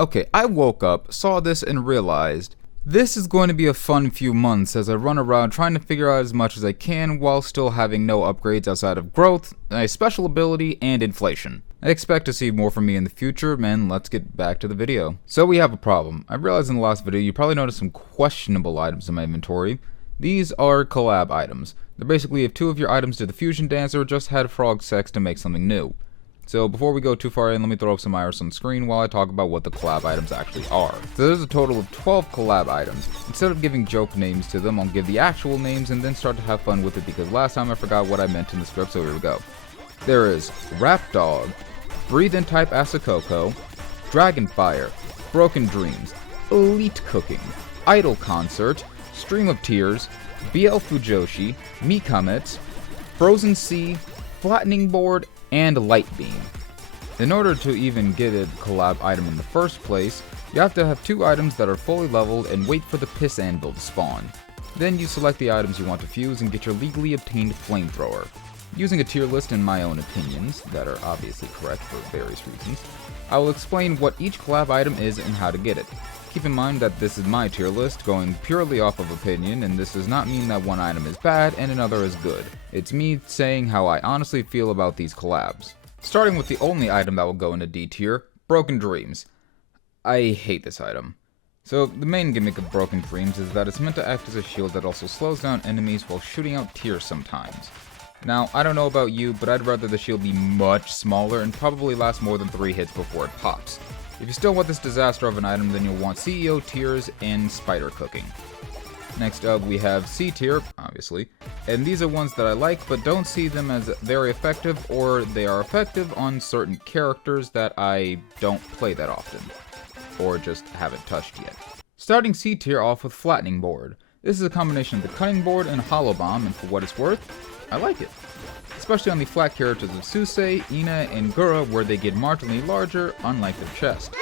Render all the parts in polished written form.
Okay, I woke up, saw this, and realized this is going to be a fun few months as I run around trying to figure out as much as I can while still having no upgrades outside of growth, a special ability, and inflation. I expect to see more from me in the future, man. Let's get back to the video. So we have a problem. I realized in the last video you probably noticed some questionable items in my inventory. These are collab items. They're basically if two of your items did the fusion dance or just had frog sex to make something new. So before we go too far in, let me throw up some iris on the screen while I talk about what the collab items actually are. So there's a total of 12 collab items. Instead of giving joke names to them, I'll give the actual names and then start to have fun with it because last time I forgot what I meant in the script, so here we go. There is Rap Dog, Breathe In Type Asakoko, Dragonfire, Broken Dreams, Elite Cooking, Idol Concert, Stream of Tears, BL Fujoshi, Mikamet, Frozen Sea, Flattening Board, and Light Beam. In order to even get a collab item in the first place, you have to have two items that are fully leveled and wait for the Piss Anvil to spawn. Then you select the items you want to fuse and get your legally obtained flamethrower. Using a tier list in my own opinions, that are obviously correct for various reasons, I will explain what each collab item is and how to get it. Keep in mind that this is my tier list, going purely off of opinion, and this does not mean that one item is bad and another is good. It's me saying how I honestly feel about these collabs. Starting with the only item that will go into D tier, Broken Dreams. I hate this item. So the main gimmick of Broken Dreams is that it's meant to act as a shield that also slows down enemies while shooting out tears sometimes. Now, I don't know about you, but I'd rather the shield be much smaller and probably last more than 3 hits before it pops. If you still want this disaster of an item, then you'll want CEO Tears and Spider Cooking. Next up, we have C tier, obviously, and these are ones that I like, but don't see them as very effective, or they are effective on certain characters that I don't play that often, or just haven't touched yet. Starting C tier off with Flattening Board. This is a combination of the Cutting Board and Hollow Bomb, and for what it's worth, I like it. Especially on the flat characters of Susei, Ina, and Gura, where they get marginally larger, unlike their chest.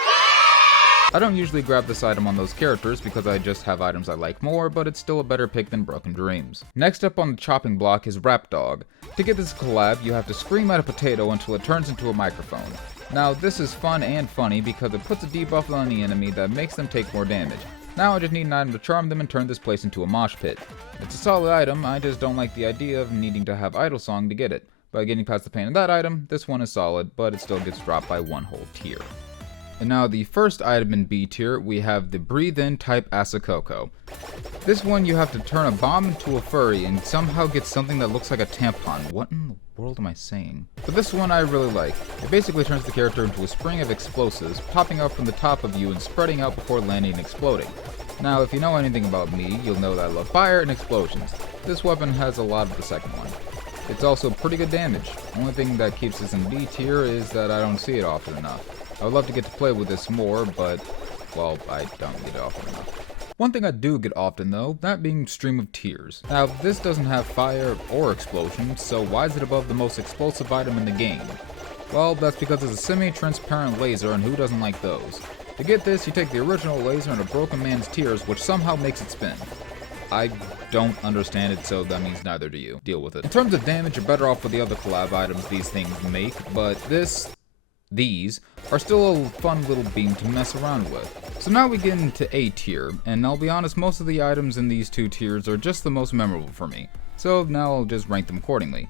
I don't usually grab this item on those characters because I just have items I like more, but it's still a better pick than Broken Dreams. Next up on the chopping block is Rap Dog. To get this collab, you have to scream at a potato until it turns into a microphone. Now, this is fun and funny because it puts a debuff on the enemy that makes them take more damage. Now I just need an item to charm them and turn this place into a mosh pit. It's a solid item, I just don't like the idea of needing to have Idol Song to get it. By getting past the pain of that item, this one is solid, but it still gets dropped by one whole tier. And now the first item in B tier, we have the Breathe In Type Asakoko. This one you have to turn a bomb into a furry and somehow get something that looks like a tampon. What in the world am I saying? But this one I really like. It basically turns the character into a spring of explosives, popping up from the top of you and spreading out before landing and exploding. Now, if you know anything about me, you'll know that I love fire and explosions. This weapon has a lot of the second one. It's also pretty good damage. Only thing that keeps this in B tier is that I don't see it often enough. I would love to get to play with this more, but, well, I don't get it often enough. One thing I do get often though, that being Stream of Tears. Now, this doesn't have fire or explosions, so why is it above the most explosive item in the game? Well, that's because it's a semi-transparent laser, and who doesn't like those? To get this, you take the original laser and a broken man's tears, which somehow makes it spin. I don't understand it, so that means neither do you. Deal with it. In terms of damage, you're better off with the other collab items these things make, but these are still a fun little beam to mess around with. So now we get into A tier, and I'll be honest, most of the items in these two tiers are just the most memorable for me. So now I'll just rank them accordingly.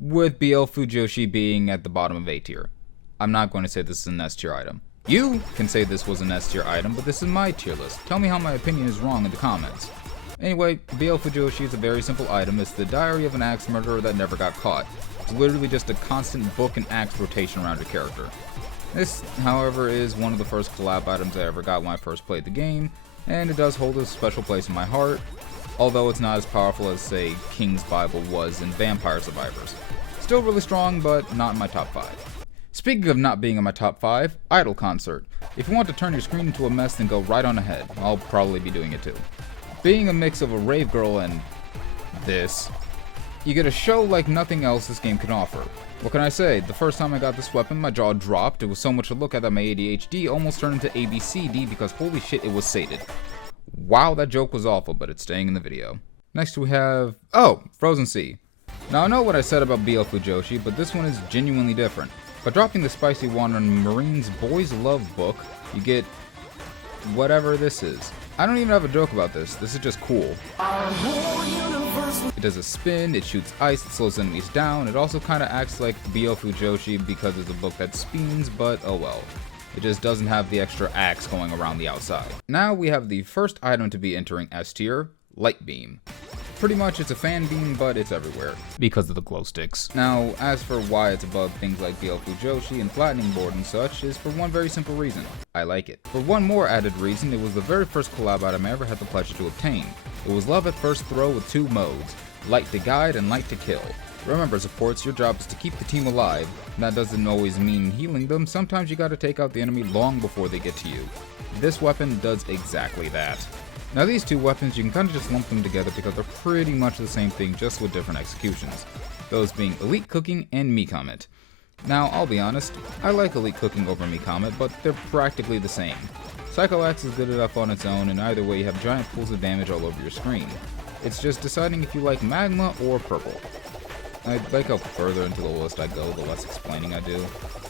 With BL Fujoshi being at the bottom of A tier. I'm not going to say this is an S tier item. You can say this was an S tier item, but this is my tier list. Tell me how my opinion is wrong in the comments. Anyway, BL Fujoshi is a very simple item. It's the diary of an axe murderer that never got caught. It's literally just a constant book and axe rotation around your character. This, however, is one of the first collab items I ever got when I first played the game, and it does hold a special place in my heart, although it's not as powerful as, say, King's Bible was in Vampire Survivors. Still really strong, but not in my top 5. Speaking of not being in my top 5, Idol Concert. If you want to turn your screen into a mess, then go right on ahead. I'll probably be doing it too. Being a mix of a rave girl and this, you get a show like nothing else this game can offer. What can I say? The first time I got this weapon, my jaw dropped. It was so much to look at that my ADHD almost turned into ABCD because holy shit, it was sated. Wow, that joke was awful, but it's staying in the video. Next we have, Frozen Sea. Now I know what I said about BL Fujoshi, but this one is genuinely different. By dropping the spicy one on Marine's Boys Love book, you get whatever this is. I don't even have a joke about this. This is just cool. It does a spin, it shoots ice, it slows enemies down. It also kind of acts like v0.4 because it's a book that spins, but oh well. It just doesn't have the extra axe going around the outside. Now we have the first item to be entering S tier, Light Beam. Pretty much it's a fan beam, but it's everywhere because of the glow sticks. Now, as for why it's above things like v0.4 and Flattening Board and such, is for one very simple reason. I like it. For one more added reason, it was the very first collab item I ever had the pleasure to obtain. It was love at first throw with 2 modes, light to guide and light to kill. Remember supports, your job is to keep the team alive. That doesn't always mean healing them, sometimes you gotta take out the enemy long before they get to you. This weapon does exactly that. Now these 2 weapons, you can kind of just lump them together because they're pretty much the same thing, just with different executions. Those being Elite Cooking and Me Comet. Now, I'll be honest, I like Elite Cooking over Me Comet, but they're practically the same. Psycho Axe is good enough on its own, and either way you have giant pools of damage all over your screen. It's just deciding if you like Magma or Purple. I like how further into the list I go, the less explaining I do.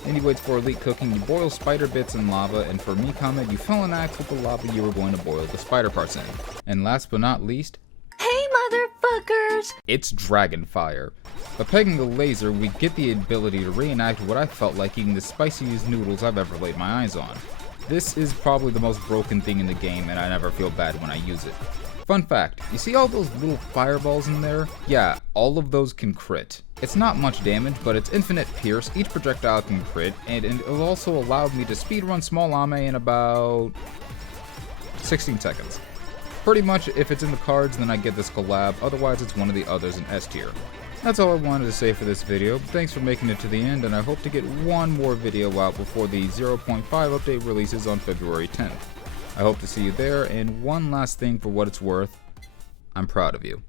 Anyways, for Elite Cooking, you boil spider bits in lava, and for Me Comet, you fill an axe with the lava you were going to boil the spider parts in. And last but not least, hey motherfuckers! It's Dragon Fire. By pegging the laser, we get the ability to reenact what I felt like eating the spiciest noodles I've ever laid my eyes on. This is probably the most broken thing in the game, and I never feel bad when I use it. Fun fact, you see all those little fireballs in there? Yeah, all of those can crit. It's not much damage, but it's infinite pierce, each projectile can crit, and it also allowed me to speedrun Small Ame in about 16 seconds. Pretty much, if it's in the cards, then I get this collab, otherwise it's one of the others in S tier. That's all I wanted to say for this video. Thanks for making it to the end, and I hope to get one more video out before the 0.5 update releases on February 10th. I hope to see you there, and one last thing for what it's worth, I'm proud of you.